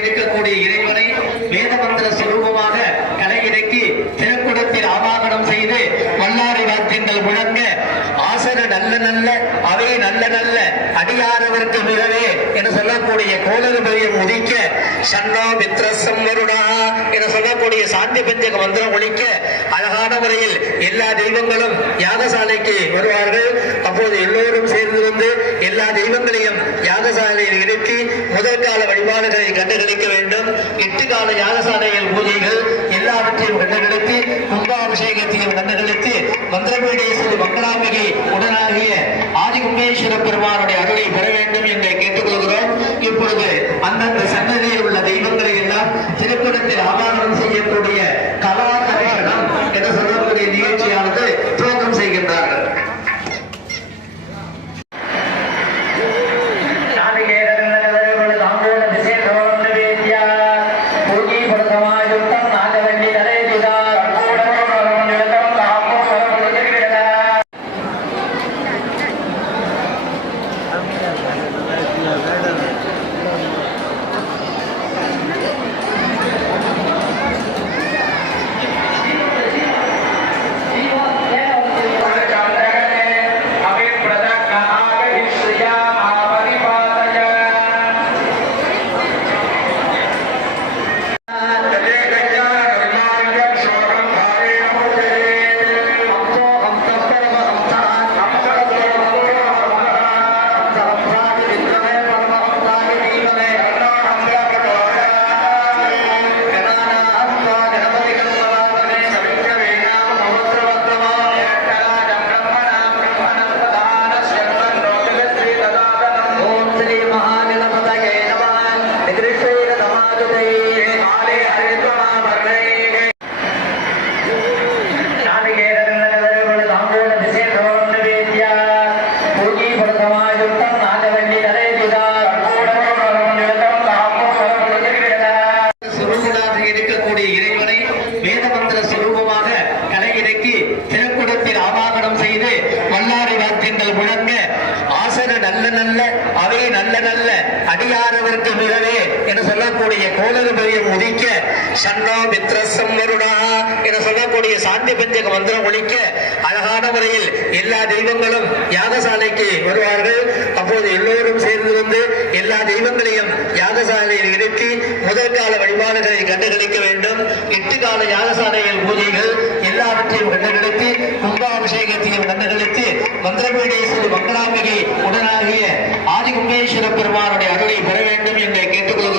இருக்கக்கூடிய இறைவனை வேதமந்திர சுரூபமாக கலையிறக்கி திருக்குடத்தில் ஆவாகனம் செய்து வல்லாரை வாக்கியங்கள் முழங்க ஆசன நல்ல நல்ல அவை நல்ல நல்ல அடியாரவர்க்கு மிகவே என சொல்லக்கூடிய கோலகுபதியம் உதிக்க சன்னோ மித்ரசம் வருடா என சொல்லக்கூடிய சாந்தி பஞ்சக மந்திரம் ஒழிக்க அழகான முறையில் எல்லா தெய்வங்களும் யாகசாலைக்கு வருவார்கள். அப்போது எல்லோரும் சேர்ந்து வந்து எல்லா தெய்வங்களையும் யாகசாலையில் இருத்தி முதல் கால வழிபாடுகளை கண்டுகளிக்க வேண்டும். 8 கால யாகசாலைகள் பூஜைகள் எல்லாவற்றையும் கண்டுகளித்து கும்பாபிஷேகத்தையும் கண்டுகளித்து மந்திரபீடேஸ்வரி மங்களாம்பிகை உடனாகிய ஆதிகும்பேஸ்வர பெருமானுடைய அருளை பெற வேண்டும் என்று கேட்டுக்கொள்கிறோம். இப்பொழுது அந்தந்த சன்னதியில் உள்ள தெய்வங்களை எல்லாம் திருக்குடத்தில் ஆவாகனம் செய்யக்கூடிய கலாகரணம் என்று சொல்லக்கூடிய நிகழ்ச்சியானது துவக்கம் செய்கின்றார்கள். இருக்கக்கூடிய இறைவனை வேதமந்திர சுரூபமாக கலையிறக்கி திருக்குடத்தில் ஆவாகனம் செய்து வல்லாரை வாக்கியங்கள் முழங்க ஆசன நல்ல நல்ல அவை நல்ல நல்ல அடியாரவர்க்கு மிகவே என சொல்லக்கூடிய கோலகுபதியம் உதிக்க சன்னோ மித்ரசம் வருடா என சொல்லக்கூடிய சாந்தி பஞ்சக மந்திரம் ஒழிக்க அழகான முறையில் எல்லா தெய்வங்களும் யாகசாலைக்கு வருவார்கள். அப்போது எல்லோரும் சேர்ந்து வந்து எல்லா தெய்வங்களையும் யாகசாலையில் இருத்தி முதல் கால வழிபாடுகளை கண்டுகளிக்க வேண்டும். 8 கால யாகசாலைகள் பூஜைகள் எல்லாவற்றையும் கண்டுகளித்து கும்பாபிஷேகத்தையும் கண்டுகளித்து மந்திரபீடேஸ்வரி மங்களாம்பிகை உடனாகிய ஆதிகும்பேஸ்வர பெருமானுடைய அருளை பெற வேண்டும் என்று கேட்டுக்கொள்கிறோம்.